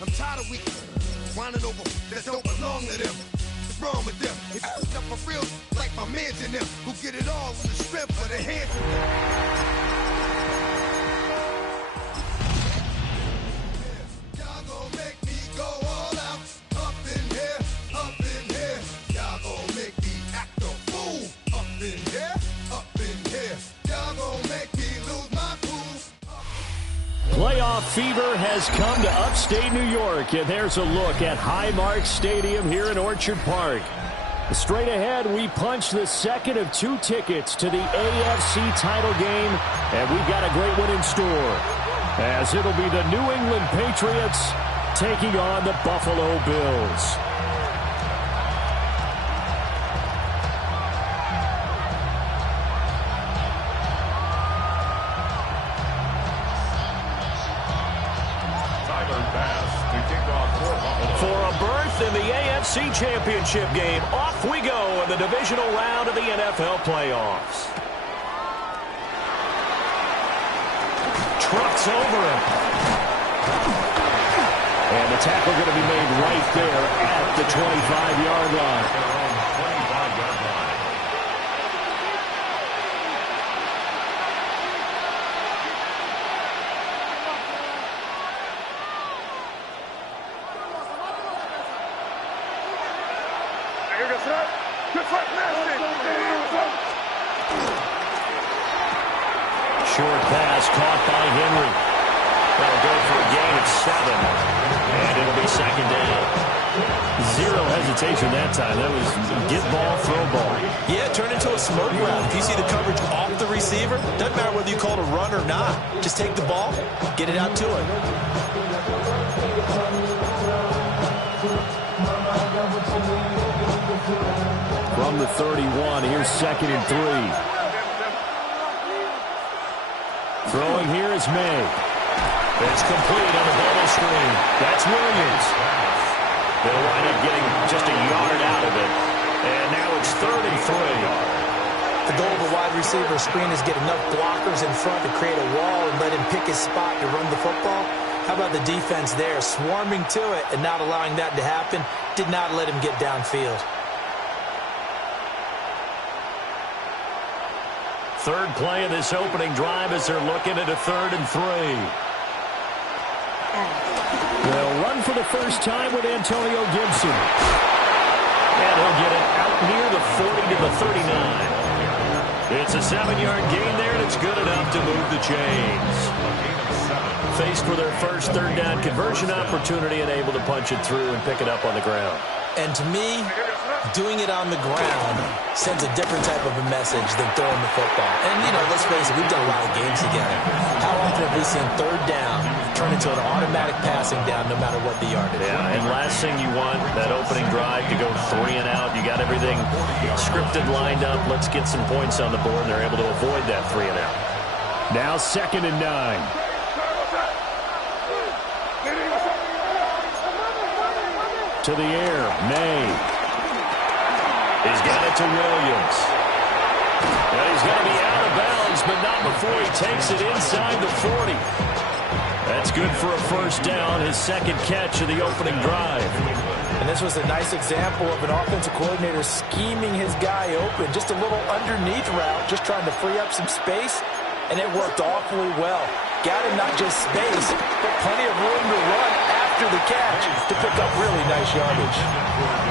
I'm tired of weakness. Whining over that don't belong to them. What's wrong with them? It's up for real like my mans and them who get it all on the strength of their hands and them. Y'all gon' make me go all out. Up in here, up in here. Y'all gon' make me act a fool. Up in here, up in here. Y'all gon' make me lose my cool. Playoff fever has come to upstate New York, and there's a look at Highmark Stadium here in Orchard Park. Straight ahead, we punch the second of 2 tickets to the AFC title game, and we've got a great one in store, as it'll be the New England Patriots taking on the Buffalo Bills. For a berth in the AFC Championship game, off we go in the divisional round of the NFL playoffs. Trucks over him. And the tackle going to be made right there at the 25-yard line. Short pass caught by Henry. That'll go for a gain of 7. And it'll be second down. Zero hesitation that time. That was get ball, throw ball. Yeah, turn into a smoke route. If you see the coverage off the receiver, doesn't matter whether you call it a run or not. Just take the ball, get it out to him. From the 31, here's 2nd and 3. Throwing here is May. It's complete on the bubble screen. That's Williams. They'll wind up getting just a yard out of it. And now it's 3rd and 3. The goal of a wide receiver screen is get enough blockers in front to create a wall and let him pick his spot to run the football. How about the defense there, swarming to it and not allowing that to happen? Did not let him get downfield. Third play of this opening drive as they're looking at a 3rd and 3. They'll run for the first time with Antonio Gibson. And he'll get it out near the 40 to the 39. It's a 7-yard gain there, and it's good enough to move the chains. Faced with their first 3rd down conversion opportunity and able to punch it through and pick it up on the ground. And to me, doing it on the ground sends a different type of a message than throwing the football. And, you know, let's face it, we've done a lot of games together. How often have we seen 3rd down turn into an automatic passing down no matter what the yardage? Yeah, and last thing you want, that opening drive to go 3 and out. You got everything scripted, lined up. Let's get some points on the board, and they're able to avoid that 3 and out. Now 2nd and 9. To the air, May. He's got it to Williams. And he's going to be out of bounds, but not before he takes it inside the 40. That's good for a first down, his 2nd catch of the opening drive. And this was a nice example of an offensive coordinator scheming his guy open. Just a little underneath route, just trying to free up some space, and it worked awfully well. Got him not just space, but plenty of room to run after the catch to pick up really nice yardage.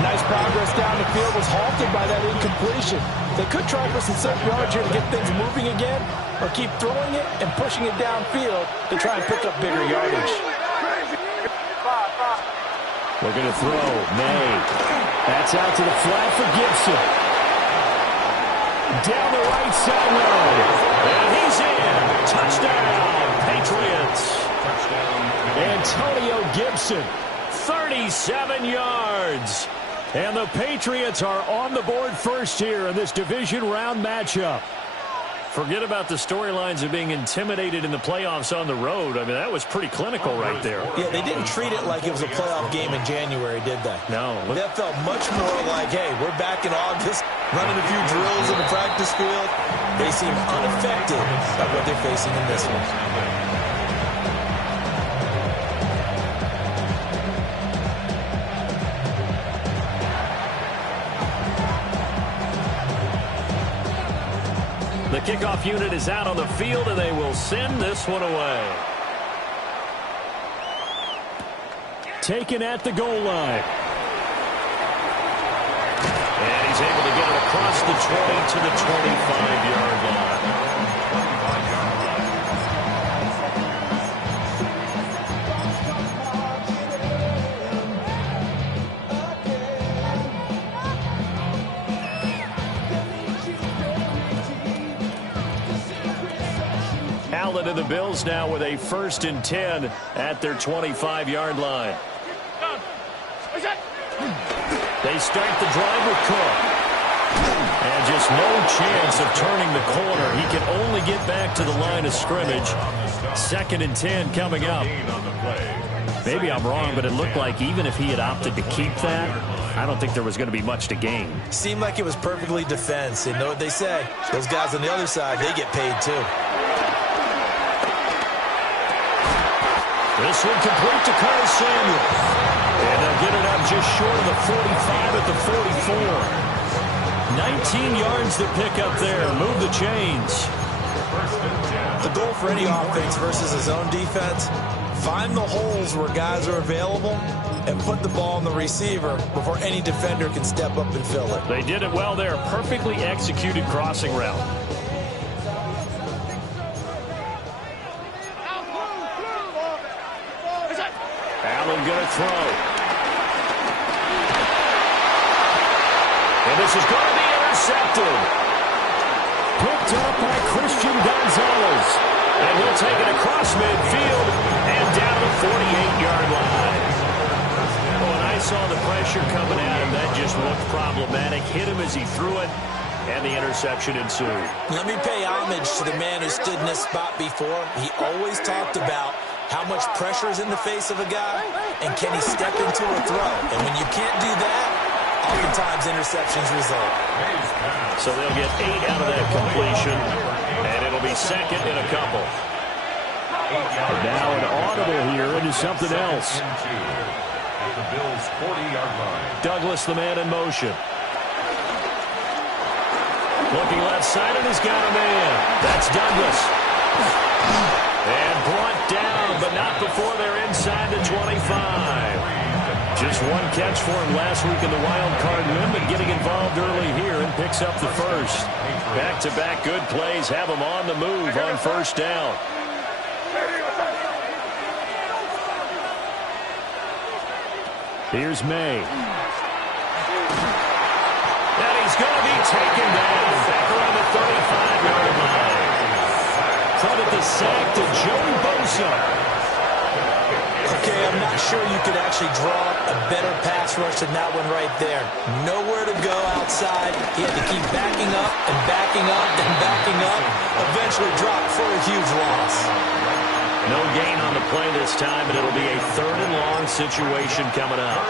Nice progress down the field was halted by that incompletion. They could try for some certain yards here to get things moving again, or keep throwing it and pushing it downfield to try and pick up bigger yardage. Looking to throw, May. That's out to the flat for Gibson. Down the right sideline. And he's in. Touchdown, Patriots. Antonio Gibson, 37 yards. And the Patriots are on the board first here in this division round matchup. Forget about the storylines of being intimidated in the playoffs on the road. I mean, that was pretty clinical right there. Yeah, they didn't treat it like it was a playoff game in January, did they? No. That felt much more like, hey, we're back in August, running a few drills in the practice field. They seem unaffected by what they're facing in this one. The kickoff unit is out on the field, and they will send this one away. Taken at the goal line. And he's able to get it across the 20 to the 25-yard line. Allen and the Bills now with a 1st and 10 at their 25-yard line. They start the drive with Cook. And just no chance of turning the corner. He can only get back to the line of scrimmage. 2nd and 10 coming up. Maybe I'm wrong, but it looked like even if he had opted to keep that, I don't think there was going to be much to gain. Seemed like it was perfectly defense. And know what they say? Those guys on the other side, they get paid too. This one complete to Curtis Samuel. And they'll get it up just short of the 45 at the 44. 19 yards to pick up there. Move the chains. The goal for any offense versus his own defense, find the holes where guys are available and put the ball on the receiver before any defender can step up and fill it. They did it well there. Perfectly executed crossing route. Allen going to throw. And this is going to be intercepted. Picked up by Christian Gonzalez. And he'll take it across midfield and down the 48-yard line. When I saw the pressure coming at him, that just looked problematic. Hit him as he threw it, and the interception ensued. Let me pay homage to the man who stood in this spot before. He always talked about how much pressure is in the face of a guy, and can he step into a throw? And when you can't do that, oftentimes interceptions result. So they'll get 8 out of that completion, and it'll be 2nd and a couple. Now an audible here into something else. At the Bills' 40-yard line. Douglas, the man in motion. Looking left side, and he's got a man. That's Douglas. And brought down, but not before they're inside the 25. Just one catch for him last week in the wild card win, but getting involved early here and picks up the first. Back-to-back good plays have him on the move on 1st down. Here's May. And he's going to be taken down back around the 35-yard line. Credit the sack to Joey Bosa. Okay, I'm not sure you could actually draw a better pass rush than that one right there. Nowhere to go outside. He had to keep backing up and backing up and backing up. Eventually dropped for a huge loss. No gain on the play this time, and it'll be a 3rd and long situation coming up.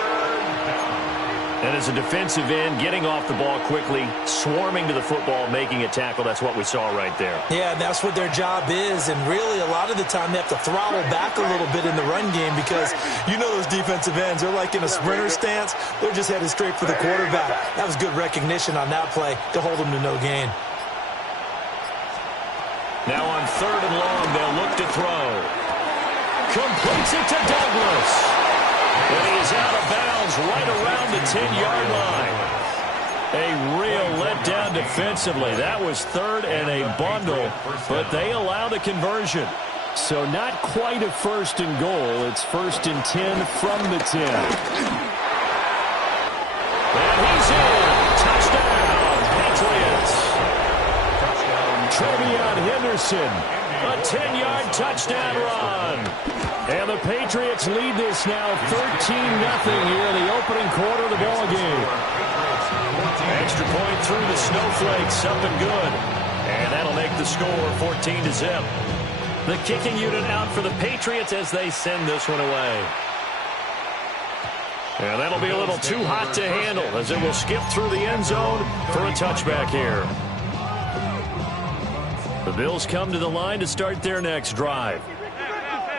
And as a defensive end, getting off the ball quickly, swarming to the football, making a tackle, that's what we saw right there. Yeah, and that's what their job is. And really, a lot of the time, they have to throttle back a little bit in the run game because you know those defensive ends, they're like in a sprinter stance. They're just headed straight for the quarterback. That was good recognition on that play to hold them to no gain. Now on 3rd and long, they'll look to throw. Completes it to Douglas. And he is out of bounds right around the 10-yard line. A real letdown defensively. That was 3rd and a bundle, but they allow the conversion. So not quite a 1st and goal. It's 1st and 10 from the 10. And he's in. Touchdown, Patriots. Trevion Henderson, a 10-yard touchdown run. And the Patriots lead this now 13-0 here in the opening quarter of the ball game. Extra point through the snowflakes, up and good. And that'll make the score 14-0. The kicking unit out for the Patriots as they send this one away. And that'll be a little too hot to handle as it will skip through the end zone for a touchback here. The Bills come to the line to start their next drive.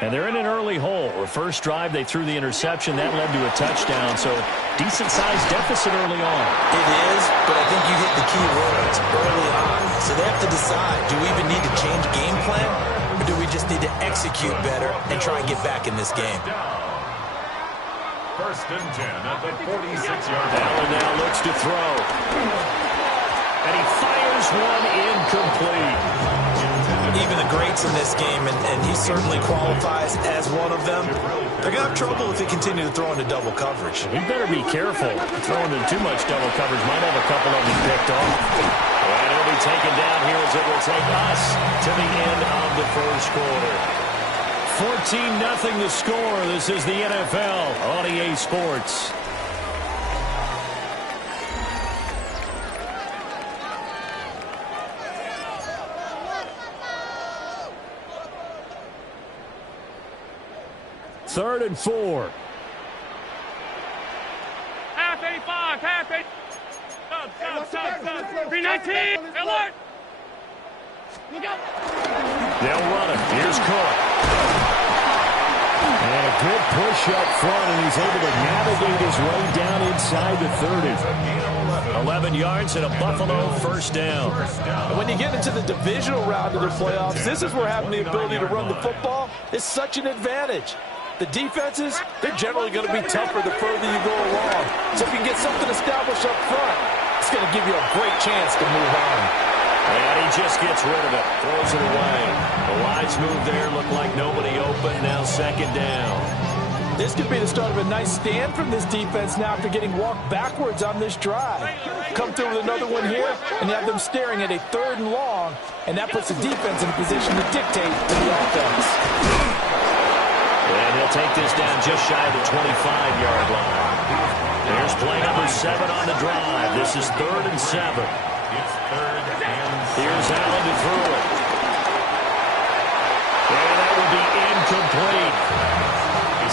And they're in an early hole. The first drive, they threw the interception. That led to a touchdown. So decent-sized deficit early on. It is, but I think you hit the key words early on. So they have to decide, do we even need to change game plan? Or do we just need to execute better and try and get back in this game? First and 10 at the 46-yard line. Allen now looks to throw. And he fires one incomplete. Even the greats in this game, and he certainly qualifies as one of them, they're going to have trouble if they continue to throw into double coverage. He better be careful. Throwing into too much double coverage might have a couple of them picked off. And he'll be taken down here as it will take us to the end of the first quarter. 14-0 the score. This is the NFL on EA Sports. Third and 4. Half 85, half 8. Stop. 319, alert. Look out. They'll run it. Here's Cook. And a good push up front, and he's able to navigate his way down inside the 30. 11 yards and a Buffalo first down. And when you get into the divisional round of the playoffs, this is where having the ability to run the football is such an advantage. The defenses, they're generally going to be tougher the further you go along. So if you can get something established up front, it's going to give you a great chance to move on. And he just gets rid of it, throws it away. The wise move there, looked like nobody open, now second down. This could be the start of a nice stand from this defense now after getting walked backwards on this drive. Come through with another one here, and you have them staring at a 3rd and long, and that puts the defense in a position to dictate to the offense. And he'll take this down just shy of the 25-yard line. There's play number 7 on the drive. This is 3rd and 7. It's 3rd and 7. Here's Allen to throw it. And that will be incomplete.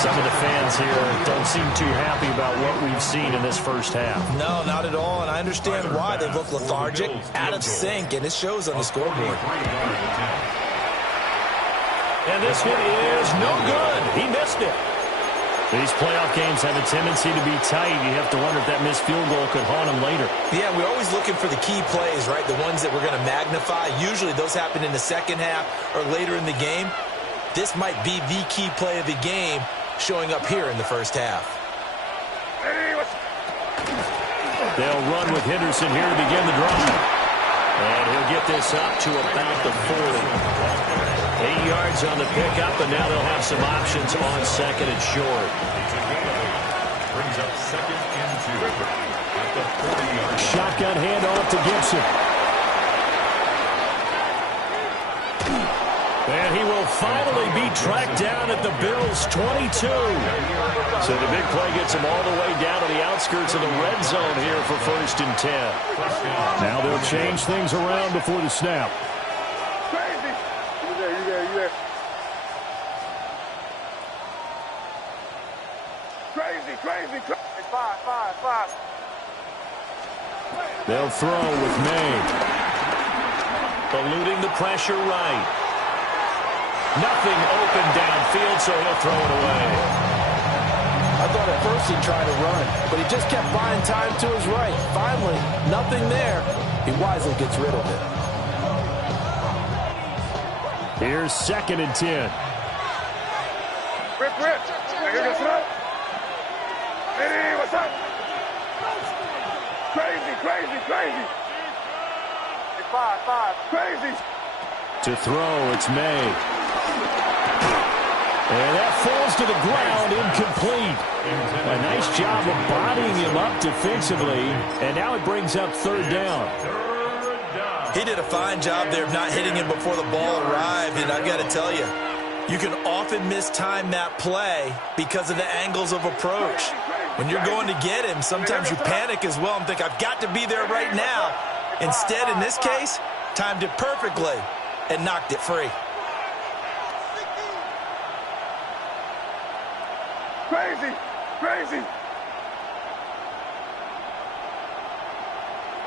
Some of the fans here don't seem too happy about what we've seen in this first half. No, not at all, and I understand why. They look lethargic, out of sync, and it shows on the scoreboard. And this one is no good. He missed it. These playoff games have a tendency to be tight. You have to wonder if that missed field goal could haunt him later. Yeah, we're always looking for the key plays, right? The ones that we're going to magnify. Usually those happen in the second half or later in the game. This might be the key play of the game showing up here in the first half. They'll run with Henderson here to begin the drive. And he'll get this up to about the 40. 8 yards on the pickup, and now they'll have some options on second and short. Brings up 2nd and 2 at the 40-yard. Shotgun handoff to Gibson. And he will finally be tracked down at the Bills' 22. So the big play gets him all the way down to the outskirts of the red zone here for 1st and 10. Now they'll change things around before the snap. Crazy. 5. They'll throw with May. Eluding the pressure right. Nothing open downfield, so he'll throw it away. I thought at first he'd try to run, but he just kept buying time to his right. Finally, nothing there. He wisely gets rid of it. Here's 2nd and 10. Rip. Here gets it up. Hey, what's up? Crazy. 5. Crazy. To throw, it's May. And that falls to the ground, incomplete. A nice job of bodying him up defensively, and now it brings up 3rd down. He did a fine job there of not hitting him before the ball arrived, and I've got to tell you, you can often mistime that play because of the angles of approach. When you're going to get him, sometimes you panic as well and think, I've got to be there right now. Instead, in this case, timed it perfectly and knocked it free. Crazy.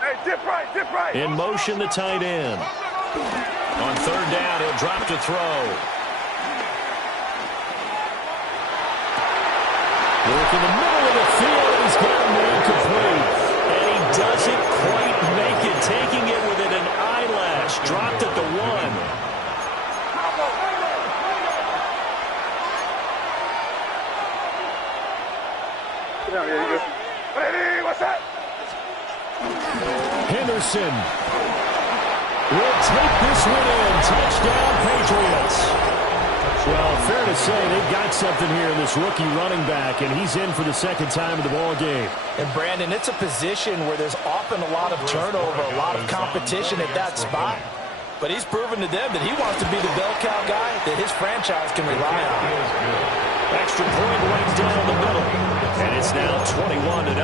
Hey, dip right. In motion, the tight end. On 3rd down, he'll drop to throw. Work in the middle of the field. He's got a man complete. And he doesn't quite make it. Taking it within an eyelash. Dropped at the 1. Henderson will take this one in. Touchdown, Patriots. Well, fair to say they've got something here in this rookie running back, and he's in for the second time in the ball game. And, Brandon, it's a position where there's often a lot of turnover, a lot of competition at that spot. But he's proven to them that he wants to be the bell cow guy that his franchise can rely on. Extra point right down the middle. And it's now 21-0.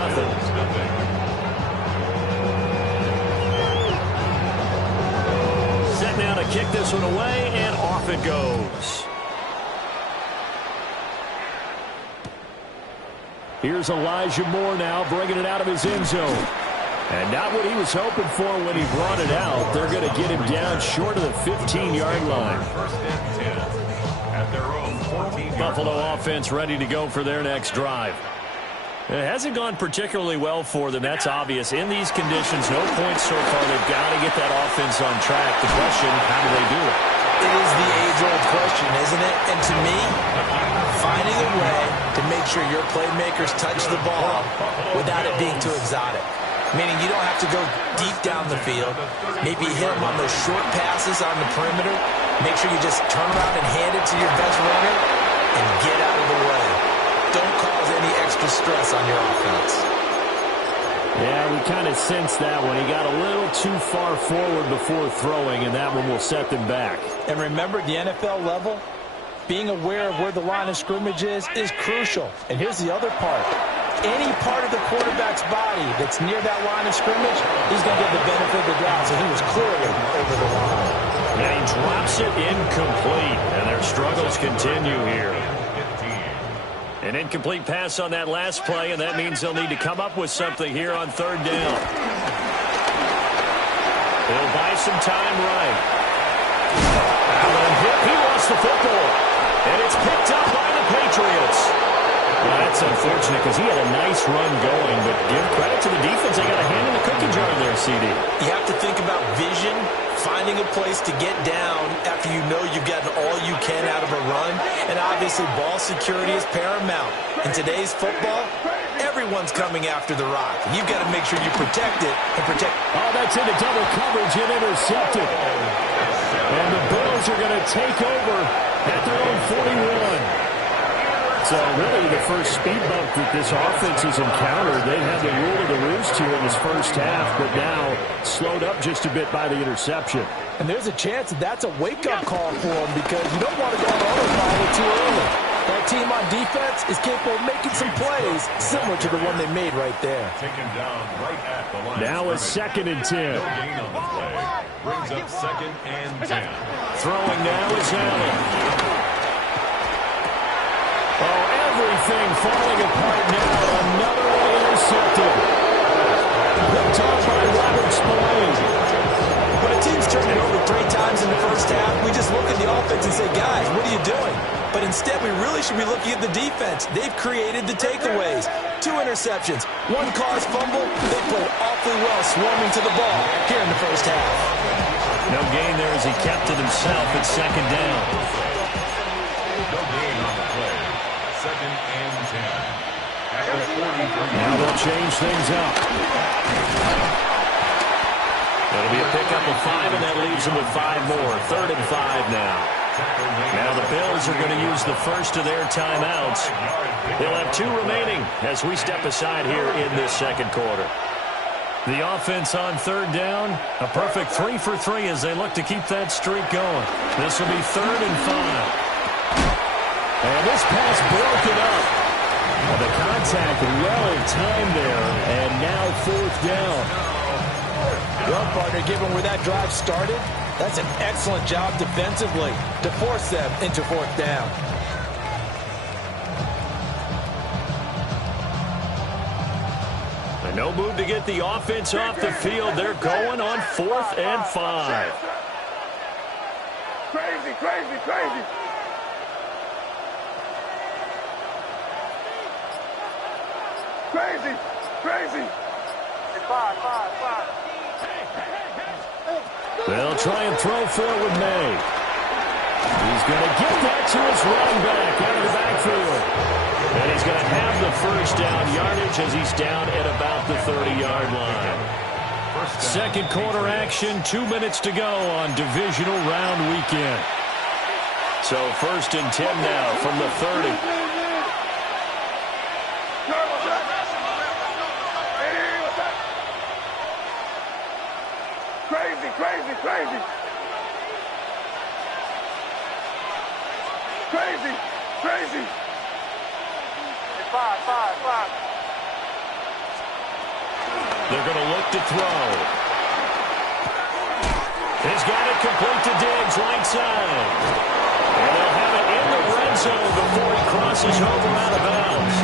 Set now to kick this one away, and off it goes. Here's Elijah Moore now, bringing it out of his end zone. And not what he was hoping for when he brought it out. They're going to get him down short of the 15-yard line. First and 10 at their own 14-yard Buffalo line. offense ready to go for their next drive. It hasn't gone particularly well for them. That's obvious. In these conditions, no points so far. They've got to get that offense on track. The question, how do they do it? It is the age-old question, isn't it? And to me, finding a way to make sure your playmakers touch the ball without it being too exotic. Meaning you don't have to go deep down the field. Maybe hit them on those short passes on the perimeter. Make sure you just turn around and hand it to your best runner and get out of the way. Don't cause any extra stress on your offense. Yeah, we kind of sensed that one. He got a little too far forward before throwing, and that one will set them back. And remember, at the NFL level, being aware of where the line of scrimmage is crucial. And here's the other part. Any part of the quarterback's body that's near that line of scrimmage, he's going to get the benefit of the doubt. So he was clearly over the line. And he drops it incomplete, and their struggles continue here. An incomplete pass on that last play, and that means they'll need to come up with something here on third down. He'll buy some time right. Allen hit. He lost the football. And it's picked up by the Patriots. Well, that's unfortunate because he had a nice run going, but give credit to the defense. They got a hand in the cookie jar there, CD. You have to think about vision, finding a place to get down after you know you've gotten all you can out of a run, and obviously ball security is paramount. In today's football, everyone's coming after the rock. You've got to make sure you protect it and protect. Oh, that's into double coverage and intercepted. And the Bills are going to take over at their own 41. So really the first speed bump that this offense has encountered, they had the rule of the roost here in this first half, but now slowed up just a bit by the interception. And there's a chance that that's a wake-up call for them because you don't want to go on autopilot too early. That team on defense is capable of making some plays similar to the one they made right there. Taken down right at the line. Now it's 2nd and 10. No gain on the play. Brings up 2nd and 10. Throwing now is Allen. Oh, everything falling apart now. Another one intercepted. Picked off by Robert Spillane. When a team's turned it over 3 times in the first half, we just look at the offense and say, guys, what are you doing? But instead, we really should be looking at the defense. They've created the takeaways. 2 interceptions, 1 caused fumble. They played awfully well swarming to the ball here in the first half. No gain there as he kept it himself at 2nd down. No gain on the play. 2nd and 10. At the 43. Now they'll change things up. It'll be a pickup of 5, and that leaves them with 5 more. 3rd and 5 now. Now the Bills are going to use the first of their timeouts. They'll have 2 remaining as we step aside here in this second quarter. The offense on 3rd down, a perfect 3 for 3 as they look to keep that streak going. This will be 3rd and 5. And this pass broken up. And the contact well timed there, and now 4th down. Well, partner, given where that drive started, that's an excellent job defensively to force them into 4th down. And no move to get the offense off the field. They're going on 4th and 5. Crazy, crazy, crazy. Crazy. Crazy. They'll try and throw forward May. He's going to get that to his running back out of the backfield. And he's going to have the first down yardage as he's down at about the 30-yard line. Second quarter action, 2 minutes to go on Divisional round weekend. So 1st and 10 now from the 30. Crazy, crazy, crazy. Crazy, crazy. Five. They're going to look to throw. He's got it complete to Diggs, right side. And they'll have it in the red zone before he crosses over out of bounds.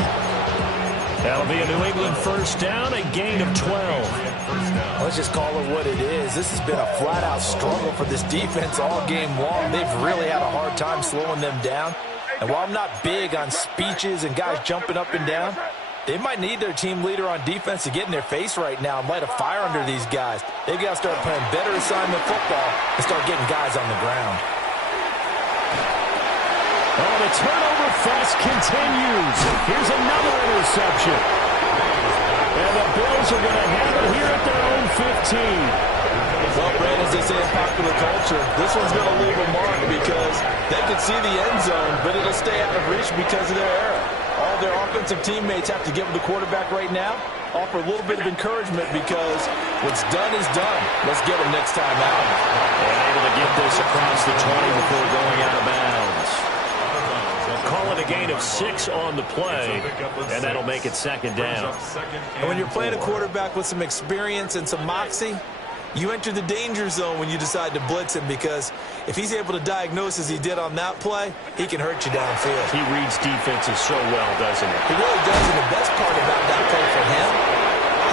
That'll be a New England first down, a gain of 12. Let's just call it what it is. This has been a flat-out struggle for this defense all game long. They've really had a hard time slowing them down. And while I'm not big on speeches and guys jumping up and down, they might need their team leader on defense to get in their face right now and light a fire under these guys. They've got to start playing better assignment football and start getting guys on the ground. Oh, the turnover fest continues. Here's another interception. And the Bills are going to have it here at their own 15. Well, Brad, as they say in popular culture, this one's going to leave a mark because they can see the end zone, but it'll stay out of reach because of their error. All their offensive teammates have to give the quarterback right now, offer a little bit of encouragement because what's done is done. Let's get them next time out. And able to get this across the 20 before going out of bounds. Call it a gain of 6 on the play, and that'll make it second down. And when you're playing a quarterback with some experience and some moxie, you enter the danger zone when you decide to blitz him because if he's able to diagnose as he did on that play, he can hurt you downfield. He reads defenses so well, doesn't he? He really does, and the best part about that play for him,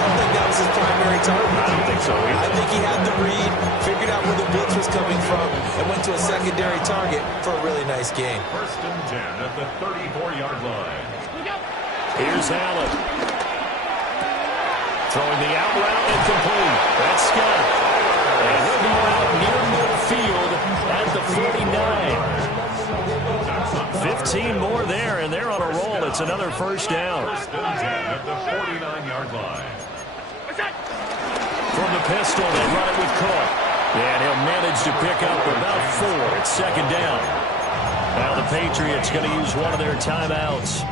I don't think that was his primary target. I don't think so either. I think he had the read, figured out where the blitz was coming from, and went to a secondary target for a really nice game. 1st and 10 at the 34-yard line. Here's Allen. Throwing the out route incomplete. That's Scott. And he'll be out near midfield at the 49. 15 more there, and they're on a roll. It's another first down. 1st and 10 at the 49-yard line. From the pistol, they run it with Cook. And he'll manage to pick up about 4. It's second down. Now the Patriots going to use one of their timeouts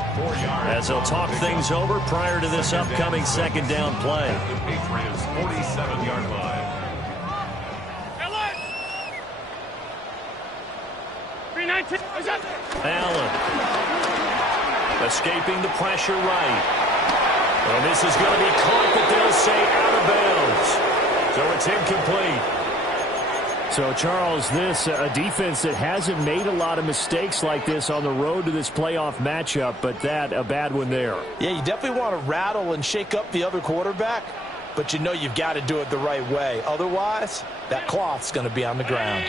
as they'll talk things over prior to this upcoming second down play. The Patriots' 47-yard line. Allen escaping the pressure right. And this is going to be caught, but they'll say out of bounds. So it's incomplete. So, Charles, this a defense that hasn't made a lot of mistakes like this on the road to this playoff matchup, but that a bad one there. Yeah, you definitely want to rattle and shake up the other quarterback, but you know you've got to do it the right way. Otherwise, that cloth's going to be on the ground.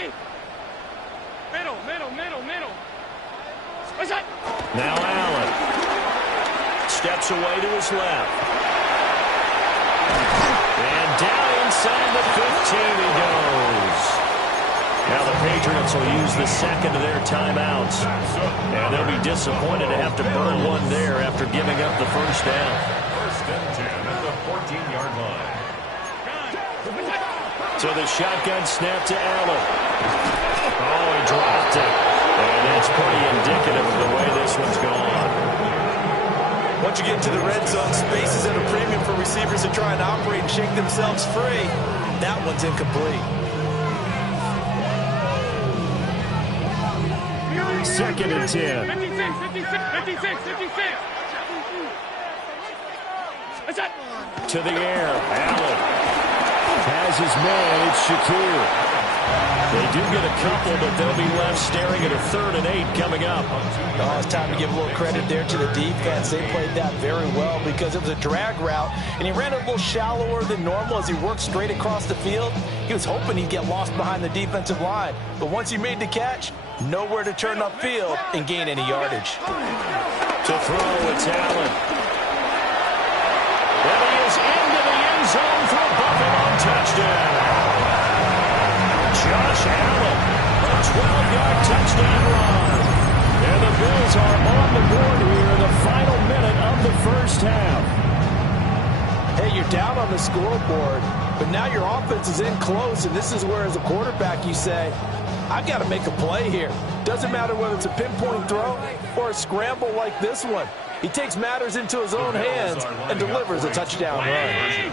Middle. Now Allen steps away to his left. And down inside the 15 he goes. Now the Patriots will use the second of their timeouts. And they'll be disappointed to have to burn one there after giving up the first down. 1st and 10 at the 14-yard line. So the shotgun snap to Allen. Oh, he dropped it. And that's pretty indicative of the way this one's gone. Once you get to the red zone, space is at a premium for receivers to try and operate and shake themselves free. That one's incomplete. Second and 10. 56. To the air. Allen has his man. It's Shakir. They do get a couple, but they'll be left staring at a 3rd and 8 coming up. Oh, it's time to give a little credit there to the defense. They played that very well because it was a drag route, and he ran a little shallower than normal as he worked straight across the field. He was hoping he'd get lost behind the defensive line, but once he made the catch, nowhere to turn upfield and gain any yardage. To throw, it's Allen. 12-yard touchdown run. And the Bills are on the board here in the final minute of the first half. Hey, you're down on the scoreboard, but now your offense is in close, and this is where, as a quarterback, you say, I've got to make a play here. Doesn't matter whether it's a pinpoint throw or a scramble like this one. He takes matters into his own hands and delivers a touchdown run.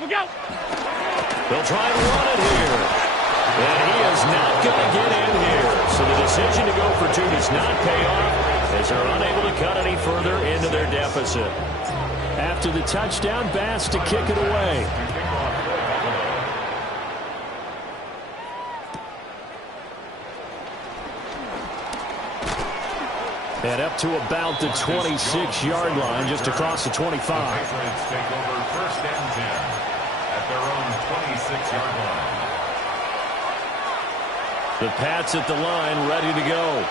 Look out! They'll try and run it here. And he is not going to get in here. So the decision to go for two does not pay off as they're unable to cut any further into their deficit. After the touchdown, Bass to kick it away. And up to about the 26-yard line, just across the 25. The Patriots take over first and 10 at their own 26-yard line. The Pats at the line, ready to go.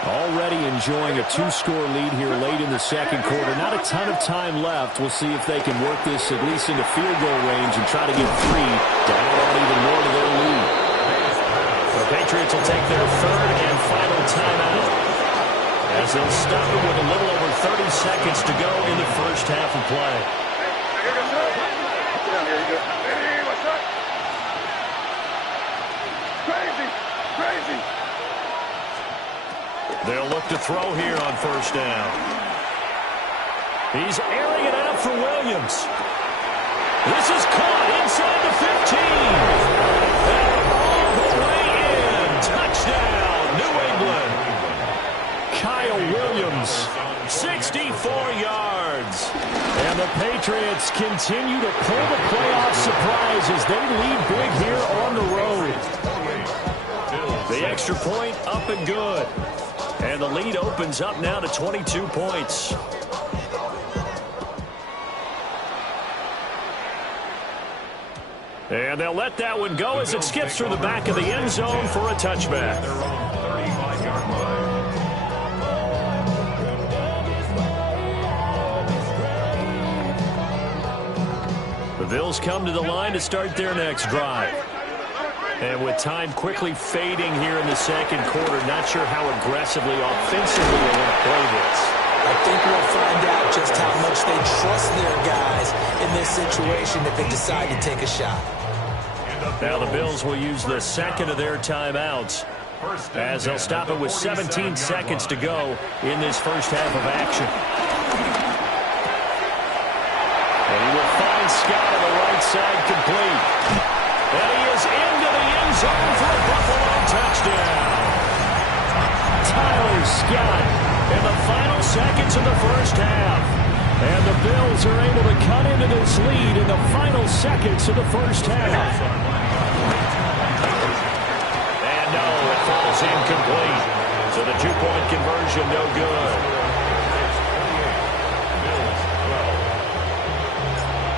Already enjoying a two-score lead here late in the second quarter. Not a ton of time left. We'll see if they can work this at least into field goal range and try to get three to add on even more to their lead. The Patriots will take their third and final timeout as they'll stop it with a little over 30 seconds to go in the first half of play. Crazy! They'll look to throw here on first down. He's airing it out for Williams. This is caught inside the 15. And all the way in. Touchdown, New England. Kyle Williams, 64 yards. And the Patriots continue to pull the playoff surprise as they lead big here on the road. The extra point up and good. And the lead opens up now to 22 points. And they'll let that one go as it skips through the back of the end zone for a touchback. Their own 35-yard line. The Bills come to the line to start their next drive. And with time quickly fading here in the second quarter, not sure how aggressively, offensively they want to play this. I think we'll find out just how much they trust their guys in this situation if they decide to take a shot. Now the Bills will use the second of their timeouts as they'll stop it with 17 seconds to go in this first half of action. And he will find Scott on the right side complete. And he is into the end zone for a Buffalo touchdown. Tyler Scott in the final seconds of the first half. And the Bills are able to cut into this lead in the final seconds of the first half. And no, it falls incomplete. So the two-point conversion no good.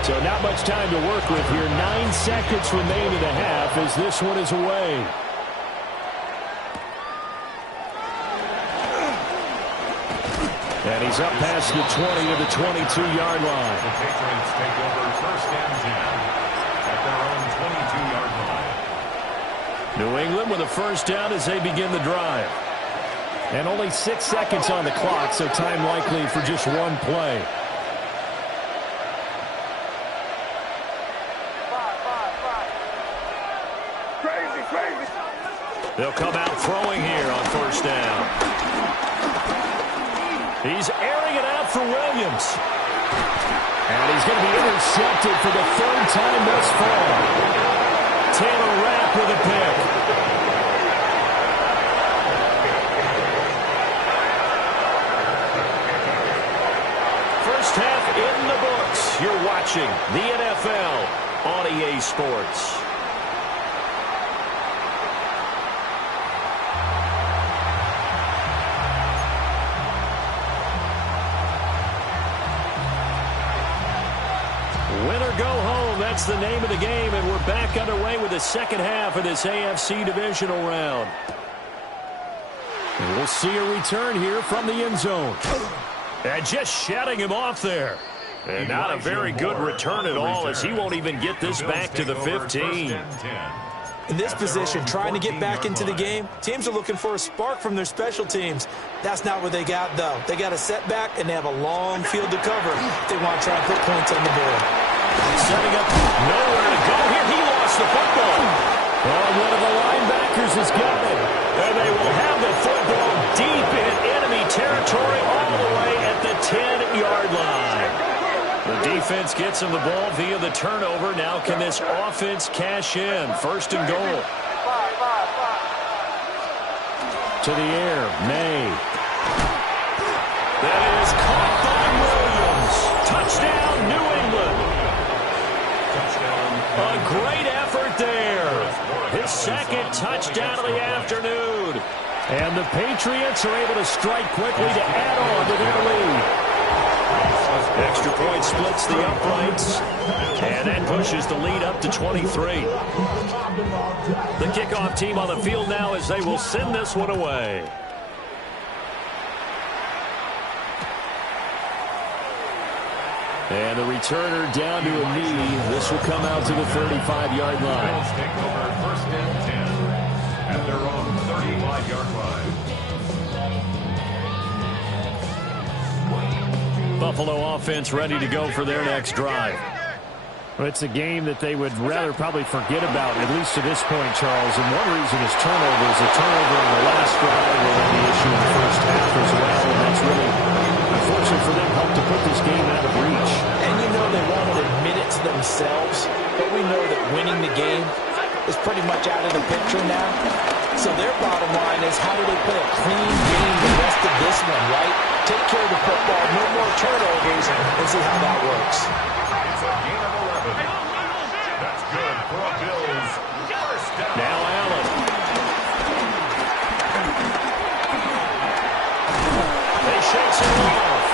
So not much time to work with here. 9 seconds remain in the half as this one is away. And he's up past the 20 to the 22-yard line. The Patriots take over first and 10 at their own 22-yard line. New England with a first down as they begin the drive. And only 6 seconds on the clock, so time likely for just one play. They'll come out throwing here on first down. He's airing it out for Williams. And he's going to be intercepted for the third time thus far. Taylor Rapp with a pick. First half in the books. You're watching the NFL on EA Sports. Go home. That's the name of the game, and we're back underway with the second half of this AFC Divisional round. And we'll see a return here from the end zone. And just shutting him off there. And not a very good return at all as he won't even get this back to the 15. In this position, trying to get back into the game, teams are looking for a spark from their special teams. That's not what they got, though. They got a setback, and they have a long field to cover if they want to try and put points on the board. Setting up, nowhere to go here. He lost the football. Oh, one of the linebackers has got it. And they will have the football deep in enemy territory all the way at the 10-yard line. The defense gets him the ball via the turnover. Now can this offense cash in? First and goal. To the air, May. That is caught by Williams. Touchdown, New England. A great effort there. His second touchdown of the afternoon. And the Patriots are able to strike quickly to add on to their lead. Extra point splits the uprights and then pushes the lead up to 23. The kickoff team on the field now as they will send this one away. And the returner down to a knee. This will come out to the 35-yard line. Take over first and 10 at their own 35-yard line. Buffalo offense ready to go for their next drive. Well, it's a game that they would rather probably forget about, at least to this point, Charles. And one reason is turnovers. A turnover in the last drive will be the issue in the first half as well. And that's really, unfortunate for them, helped to put this game out of reach. And you know they won't admit it to themselves, but we know that winning the game is pretty much out of the picture now. So their bottom line is, how do they play a clean game the rest of this one, right? Take care of the football, no more turnovers, and see how that works. It's a gain of 11. That's good for a Bills first down. Now Allen. They shakes him off.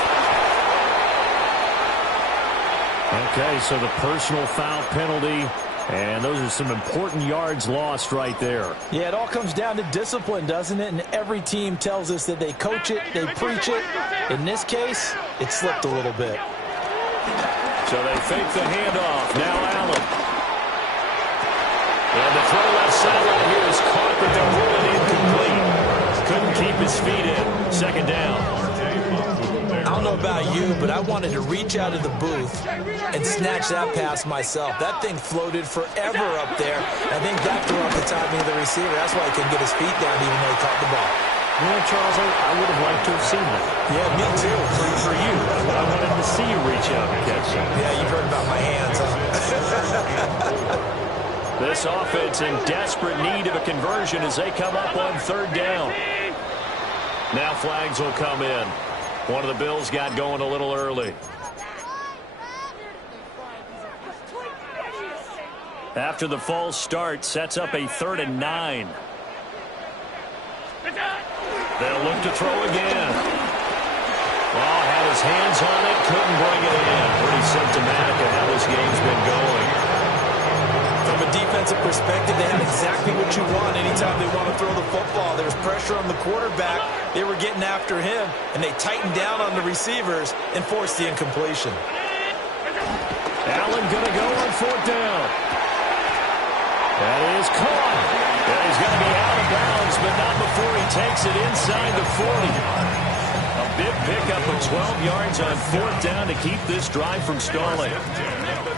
Okay, so the personal foul penalty, and those are some important yards lost right there. Yeah, it all comes down to discipline, doesn't it? And every team tells us that they coach it, they preach it. In this case, it slipped a little bit. So they fake the handoff. Now Allen. And the throw left sideline here is caught, but they're ruling incomplete. Couldn't keep his feet in. Second down. I don't know about you, but I wanted to reach out of the booth and snatch that pass myself. That thing floated forever up there. I think that threw off the timing of the receiver. That's why he couldn't get his feet down even though he caught the ball. Yeah, Charles, I would have liked to have seen that. Yeah, me too. For you, I wanted to see you reach out and catch that. Yeah, you've heard about my hands, huh? This offense in desperate need of a conversion as they come up on third down. Now flags will come in. One of the Bills got going a little early. After the false start, sets up a 3rd and 9. They'll look to throw again. Oh, had his hands on it, couldn't bring it in. Pretty symptomatic of how this game's been going. From a defensive perspective, they have exactly what you want anytime they want to throw the football. There's pressure on the quarterback. They were getting after him, and they tightened down on the receivers and forced the incompletion. Allen going to go on 4th down. That is caught. And he's going to be out of bounds, but not before he takes it inside the 40. A big pickup of 12 yards on 4th down to keep this drive from stalling.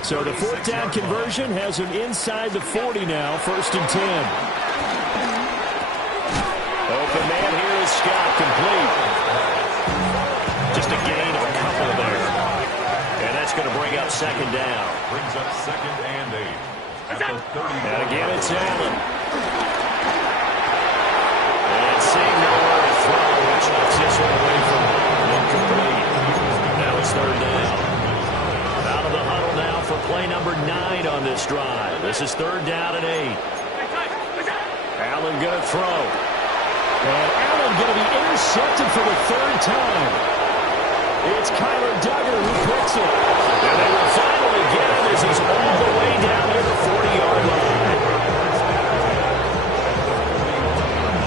So the 4th down conversion has him inside the 40 now, 1st and 10. Open man here is Scott, complete. Just a gain of a couple there. And that's going to bring up 2nd down. Brings up 2nd and 8. At the 30. And again, it's Allen. And seeing nowhere to throw, which knocks this one away from incomplete. Now it's 3rd down. Out of the huddle now for play number 9 on this drive. This is 3rd down and 8. Allen going to throw. And Allen going to be intercepted for the 3rd time. It's Kyler Duggar who picks it. And they will finally get him as he's all the way down near the 40-yard line.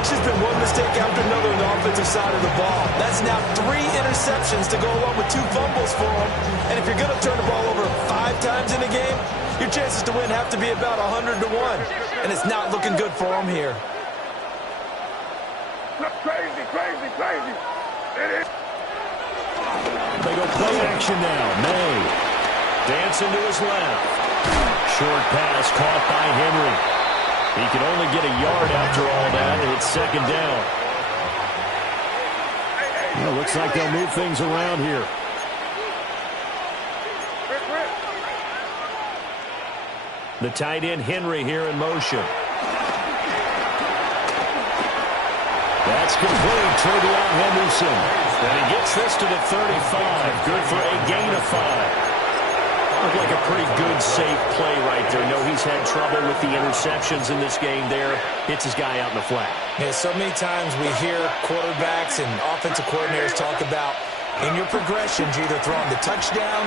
It's just been one mistake after another on the offensive side of the ball. That's now 3 interceptions to go along with 2 fumbles for him. And if you're going to turn the ball over 5 times in a game, your chances to win have to be about 100 to 1. and it's not looking good for him here. Crazy, crazy, crazy. It is. They go play action now. May dancing to his left. Short pass caught by Henry. He can only get a yard after all that, and it's second down. Well, looks like they'll move things around here. The tight end Henry here in motion. That's complete. Trevion Henderson. And he gets this to the 35. Good for a gain of 5. Looked like a pretty good, safe play right there. No, he's had trouble with the interceptions in this game there. Hits his guy out in the flat. Yeah, so many times we hear quarterbacks and offensive coordinators talk about in your progressions, you're either throwing the touchdown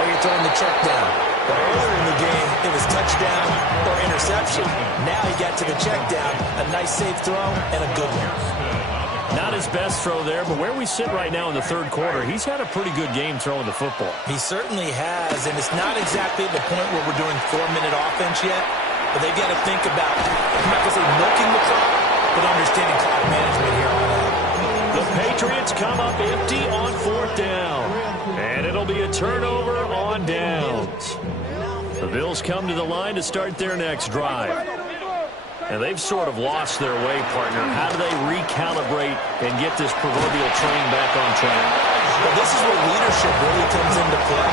or you're throwing the check down. But earlier in the game, it was touchdown or interception. Now he got to the check down, a nice safe throw, and a good one. Not his best throw there, but where we sit right now in the third quarter, he's had a pretty good game throwing the football. He certainly has, and it's not exactly the point where we're doing 4-minute offense yet, but they've got to think about, I'm not going to say milking the clock, but understanding clock management here on out. The Patriots come up empty on fourth down, and it'll be a turnover on downs. The Bills come to the line to start their next drive. And they've sort of lost their way, partner. How do they recalibrate and get this proverbial train back on track? Well, this is where leadership really comes into play.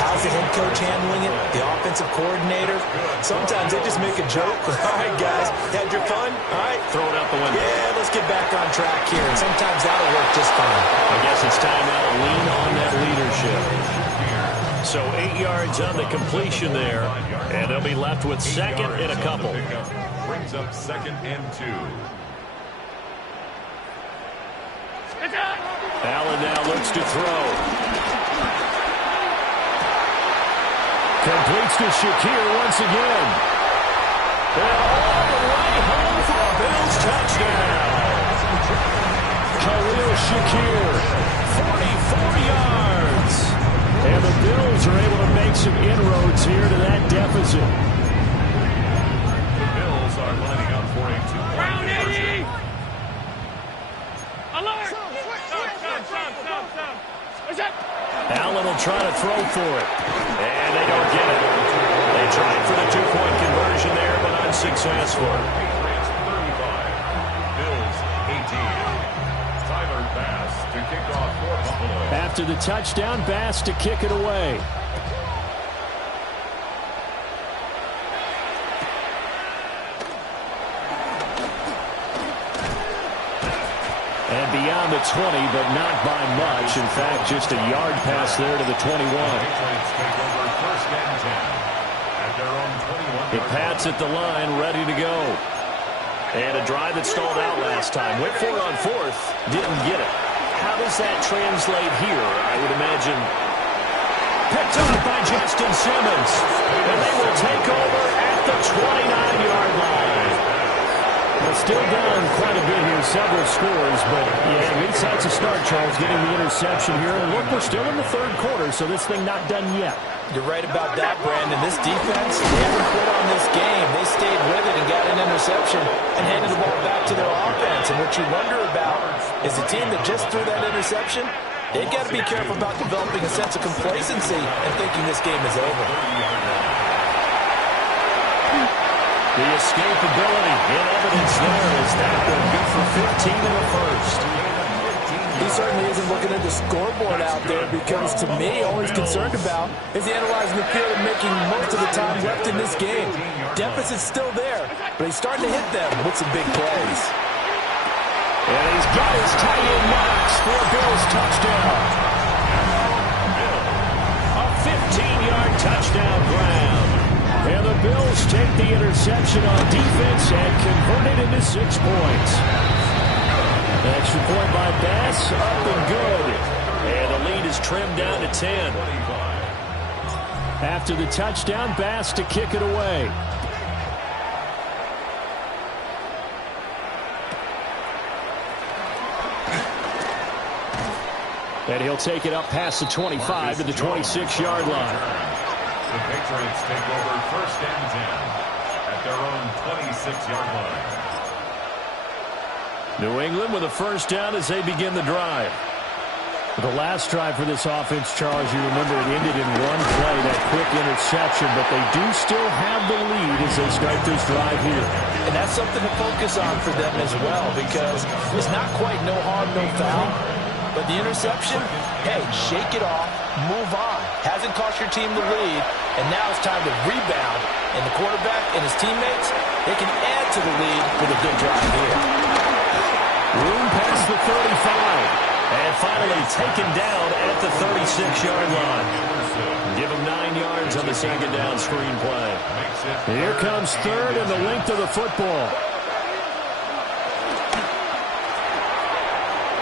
How's the head coach handling it? The offensive coordinator? Sometimes they just make a joke. All right, guys, had your fun? All right. Throw it out the window. Yeah, let's get back on track here. And sometimes that'll work just fine. I guess it's time now to lean on that leadership. So 8 yards on the completion there, and they'll be left with second and a couple. Brings up 2nd and 2. Allen now looks to throw. Completes to Shakir once again. And all the way home for a Bills touchdown. Khalil Shakir, 44 yards. And the Bills are able to make some inroads here to that deficit. Are lining up for a 2-point conversion. Alert! Allen will try to throw for it. And they don't get it. They tried for the 2-point conversion there, but unsuccessful. Patriots 35. Bills 18. Tyler Bass to kick off for Buffalo. After the touchdown, Bass to kick it away. And beyond the 20, but not by much. In fact, just a yard pass there to the 21. Patriots take over 1st and 10 at their own 21. The Pats at the line, ready to go. And a drive that stalled out last time. Went for it on 4th, didn't get it. How does that translate here? I would imagine picked up by Justin Simmons. And they will take over at the 29-yard line. Well, still down quite a bit here, several scores, but yeah, inside to start, Charles, getting the interception here. And look, we're still in the third quarter, so this thing not done yet. You're right about that, Brandon. This defense, they haven't quit on this game. They stayed with it and got an interception and handed the ball back to their offense. And what you wonder about is the team that just threw that interception, they've got to be careful about developing a sense of complacency and thinking this game is over. The escapability in evidence there is that one good for 15 in the first. He certainly isn't looking at the scoreboard out there because, to me, all he's concerned about is analyzing the field and making most of the time left in this game. Deficit's still there, but he's starting to hit them with some big plays. And he's got his tight end Knox for a Bills touchdown. A 15-yard touchdown ground. And the Bills take the interception on defense and convert it into 6 points. Extra point by Bass, up and good. And the lead is trimmed down to 10. After the touchdown, Bass to kick it away. And he'll take it up past the 25 to the 26-yard line. The Patriots take over 1st and 10 at their own 26-yard line. New England with a first down as they begin the drive. The last drive for this offense, Charles, you remember it ended in one play, that quick interception, but they do still have the lead as they start this drive here. And that's something to focus on for them as well, because it's not quite no harm, no foul. But the interception, hey, shake it off, move on. Hasn't cost your team the lead, and now it's time to rebound. And the quarterback and his teammates, they can add to the lead with a good drive here. Room past the 35. And finally taken down at the 36-yard line. Give him 9 yards on the second down screen play. Here comes third and the length of the football.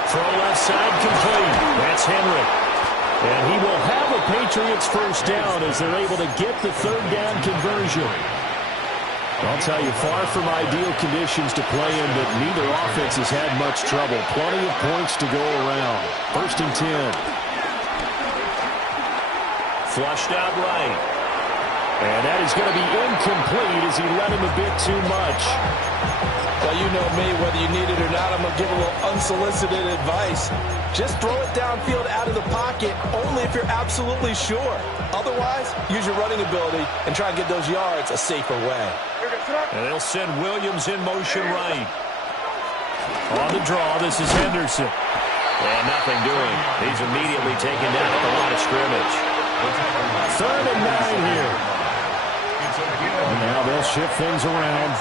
Throw left side complete. That's Henry. And he will have a Patriots first down as they're able to get the third down conversion. I'll tell you, far from ideal conditions to play in, but neither offense has had much trouble. Plenty of points to go around. First and 10. Flushed out right. And that is going to be incomplete as he let him a bit too much. Well, you know me, whether you need it or not, I'm going to give a little unsolicited advice. Just throw it downfield out of the pocket, only if you're absolutely sure. Otherwise, use your running ability and try and get those yards a safer way. And they'll send Williams in motion right. On the draw, this is Henderson. And nothing doing. He's immediately taken down at the line of scrimmage. Third and 9 here. And now they'll shift things around.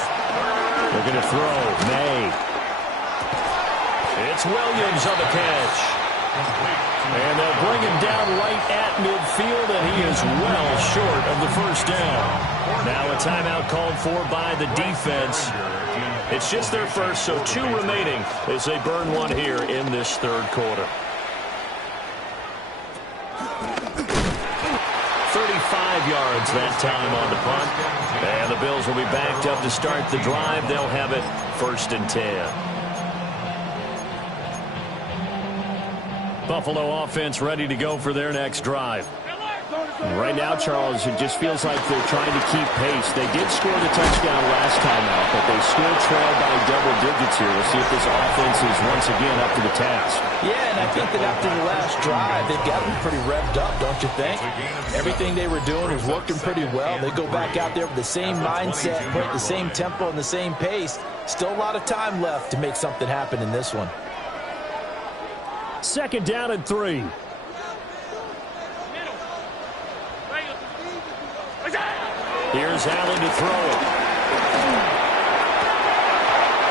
They're going to throw. May. It's Williams on the catch. And they'll bring him down right at midfield, and he is well short of the first down. Now a timeout called for by the defense. It's just their first, so 2 remaining as they burn one here in this third quarter. 35 yards that time on the punt. And the Bills will be backed up to start the drive. They'll have it first and 10. Buffalo offense ready to go for their next drive. Right now, Charles, it just feels like they're trying to keep pace. They did score the touchdown last time out, but they still trail by double digits here. We'll see if this offense is once again up to the task. Yeah, and I think that after the last drive, they've got them pretty revved up, don't you think? Everything they were doing was working pretty well. They go back out there with the same mindset, put the same tempo and the same pace. Still a lot of time left to make something happen in this one. Second down and 3. Here's Allen to throw it.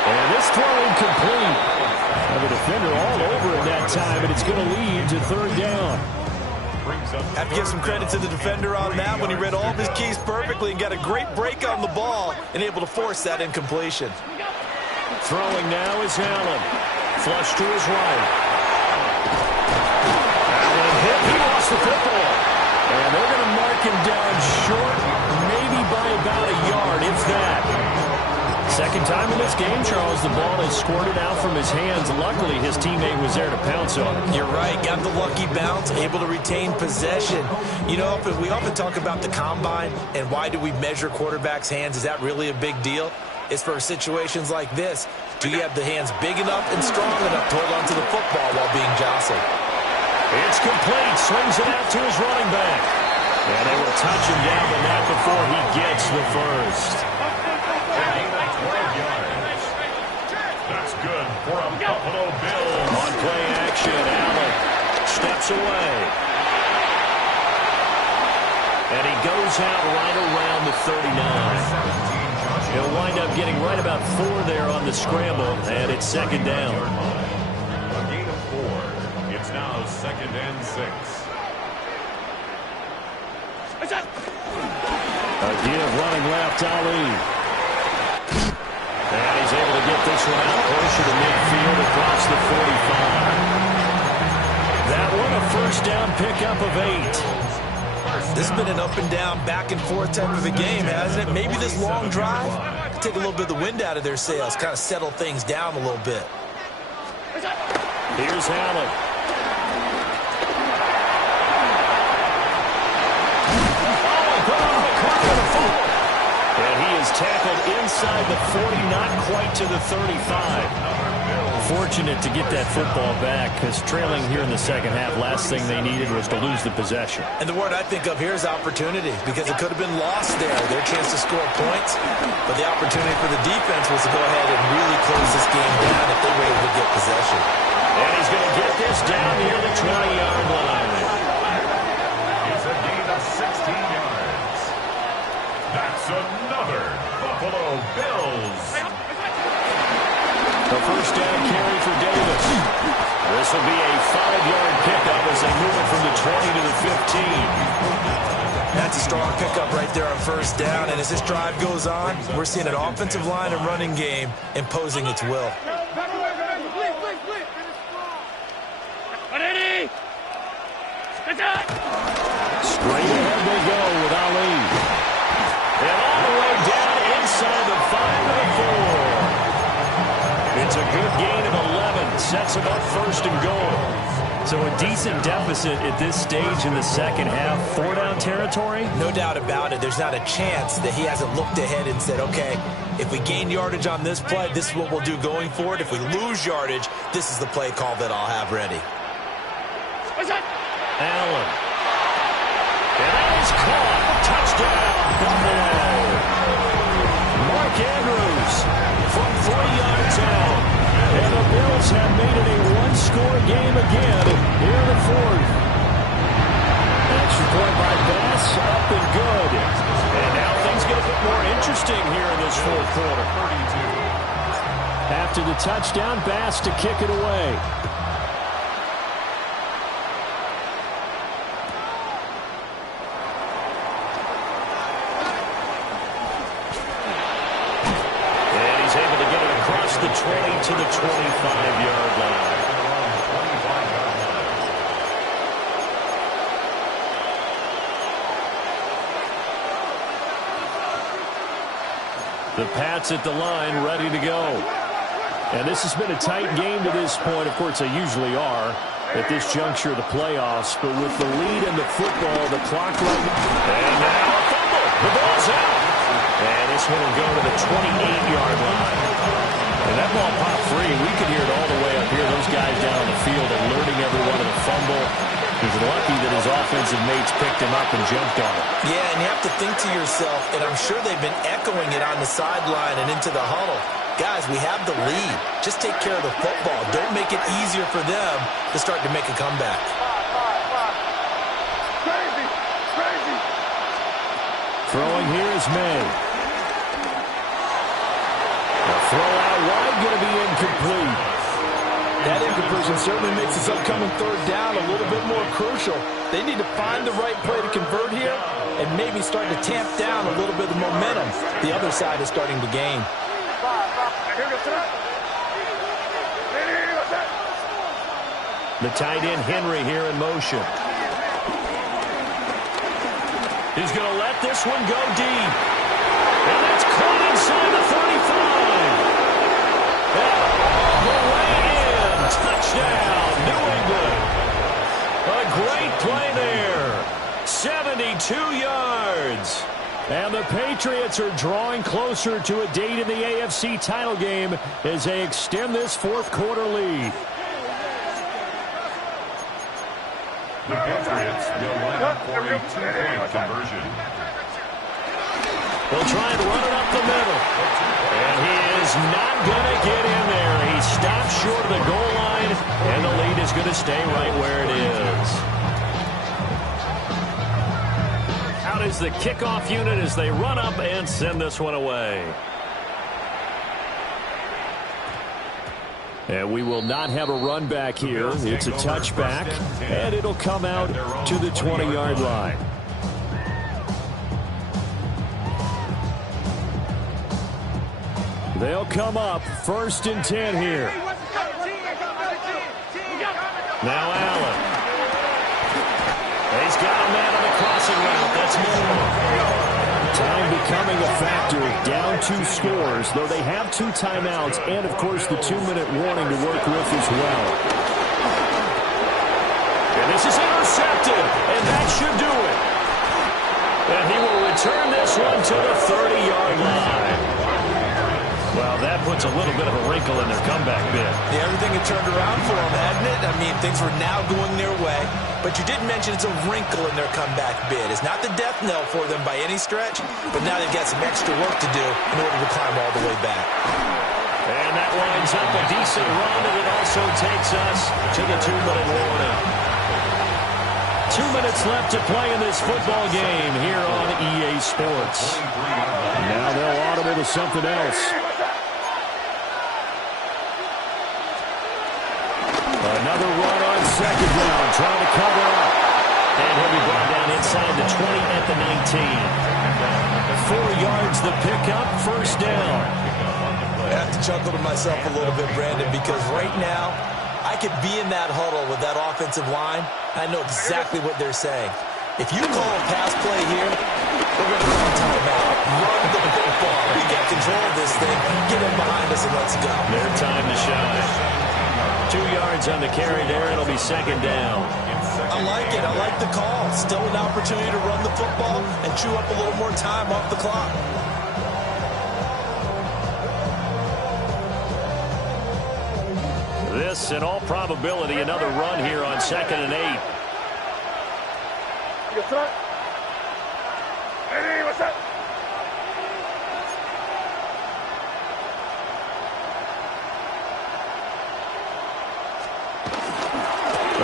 And this throw incomplete. The defender all over it that time, and it's going to lead to third down. Have to give some credit to the defender on that when he read all of his keys perfectly and got a great break on the ball and able to force that incompletion. Throwing now is Allen. Flush to his right. Allen hit. He lost the football. And they're going to mark him down short, maybe by about a yard, if that. Second time in this game, Charles, the ball has squirted out from his hands. Luckily, his teammate was there to pounce on it. You're right. Got the lucky bounce, able to retain possession. You know, we often talk about the combine and why do we measure quarterbacks' hands. Is that really a big deal? It's for situations like this. Do you have the hands big enough and strong enough to hold on to the football while being jostled? It's complete. Swings it out to his running back. And they will touch him down, but not before he gets the first. That's good for a Buffalo Bills. On play action, Allen steps away. And he goes out right around the 39. He'll wind up getting right about 4 there on the scramble, and it's second down. A gain of 4. It's now second and 6. A give running left, Ali. And he's able to get this one out closer to midfield across the 45. That one a first down pickup of 8. This has been an up and down, back and forth type of a game, hasn't it? Maybe this long drive take a little bit of the wind out of their sails, kind of settle things down a little bit. Here's Allen. And he is tackled inside the 40, not quite to the 35. Fortunate to get that football back, because trailing here in the second half, last thing they needed was to lose the possession. And the word I think of here is opportunity, because it could have been lost there, their chance to score points. But the opportunity for the defense was to go ahead and really close this game down if they were able to get possession. And he's going to get this down near the 20-yard line. It's a gain of 16 yards. That's another Buffalo Bills. The first down carry for Davis. This will be a 5-yard pickup as they move it from the 20 to the 15. That's a strong pickup right there on first down. And as this drive goes on, we're seeing an offensive line and running game imposing its will. Straight ahead they go with Ali. And all the way down inside the 5 to the 4. It's a good gain of 11. Sets him up first and goal. So a decent deficit at this stage in the second half. 4-down territory? No doubt about it. There's not a chance that he hasn't looked ahead and said, okay, if we gain yardage on this play, this is what we'll do going forward. If we lose yardage, this is the play call that I'll have ready. Allen. And that is caught. Touchdown, Buffalo. Mark Andrews from 3 yards out. And the Bills have made it a one-score game again here in the fourth. Extra point by Bass, up and good. And now things get a bit more interesting here in this fourth quarter. After the touchdown, Bass to kick it away. The 20 to the 25-yard line. The Pats at the line, ready to go. And this has been a tight game to this point. Of course, they usually are at this juncture of the playoffs. But with the lead in the football, the clock right now. And now a fumble. The ball's out. And this one will go to the 28-yard line. And that ball popped free. We could hear it all the way up here. Those guys down on the field alerting everyone of the fumble. He's lucky that his offensive mates picked him up and jumped on it. Yeah, and you have to think to yourself, and I'm sure they've been echoing it on the sideline and into the huddle. Guys, we have the lead. Just take care of the football. Don't make it easier for them to start to make a comeback. Throwing here is May. Throw out wide, going to be incomplete. That incompletion certainly makes this upcoming third down a little bit more crucial. They need to find the right play to convert here and maybe start to tamp down a little bit of momentum the other side is starting to gain. The tight end Henry here in motion. He's going to let this one go deep. And that's caught inside the 35. All the way in. Touchdown, New England. A great play there. 72 yards. And the Patriots are drawing closer to a date in the AFC title game as they extend this fourth quarter lead. The Patriots will line up for a two-point conversion. They'll try and run it up the middle. And he is not going to get in there. He stops short of the goal line, and the lead is going to stay right where it is. Out is the kickoff unit as they run up and send this one away. And we will not have a run back here. It's a touchback, and it'll come out to the 20-yard line. They'll come up 1st and 10 here. Now Allen. He's got a man on the crossing route. That's Moore. Time becoming a factor. Down 2 scores, though they have 2 timeouts and, of course, the 2-minute warning to work with as well. And this is intercepted, and that should do it. And he will return this one to the 30-yard line. That puts a little bit of a wrinkle in their comeback bid. Yeah, everything had turned around for them, hadn't it? I mean, things were now going their way. But you did mention it's a wrinkle in their comeback bid. It's not the death knell for them by any stretch, but now they've got some extra work to do in order to climb all the way back. And that lines up a decent run, and it also takes us to the 2-minute warning. 2 minutes left to play in this football game here on EA Sports. Now they'll audible to something else. Another run on second down, trying to cover up. And he'll be brought down inside the 20 at the 19. 4 yards the pickup, first down. I have to chuckle to myself a little bit, Brandon, because right now I could be in that huddle with that offensive line. I know exactly what they're saying. If you call a pass play here, we're going to call a timeout. Run the football. We got control of this thing. Get him behind us and let's go. Their time to shine. 2 yards on the carry there. It'll be second down. I like it. I like the call. Still an opportunity to run the football and chew up a little more time off the clock. This, in all probability, another run here on 2nd and 8.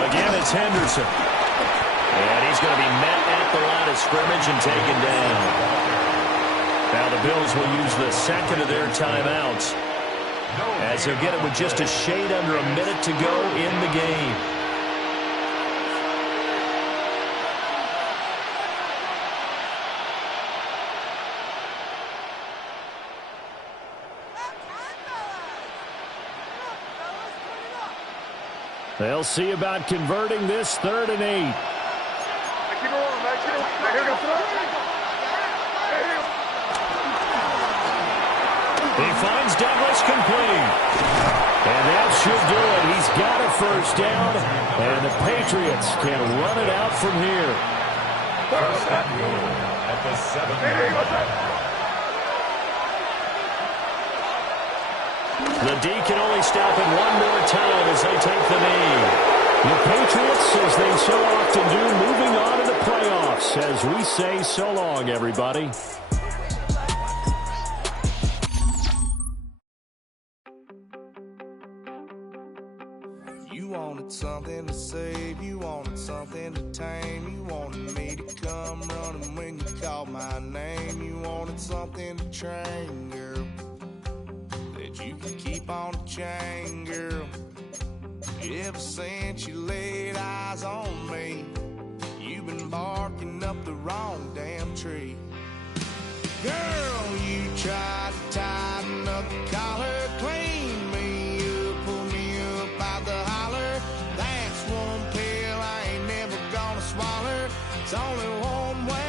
Again, it's Henderson. And he's going to be met at the line of scrimmage and taken down. Now the Bills will use the second of their timeouts, as he'll get it with just a shade under a minute to go in the game. They'll see about converting this 3rd and 8. He finds Douglas complete. And that should do it. He's got a first down, and the Patriots can run it out from here. At the 7. The D can only stop it one more time as they take the knee. The Patriots, as they so often do, moving on to the playoffs as we say so long, everybody. You wanted something to save, you wanted something to tame, you wanted me to come running when you called my name, you wanted something to train, girl, that you could keep on the chain, girl. Ever since you laid eyes on me, you've been barking up the wrong damn tree. Girl, you tried to tighten up the collar, clean me up, pull me up out the holler. That's one pill I ain't never gonna swallow. It's only one way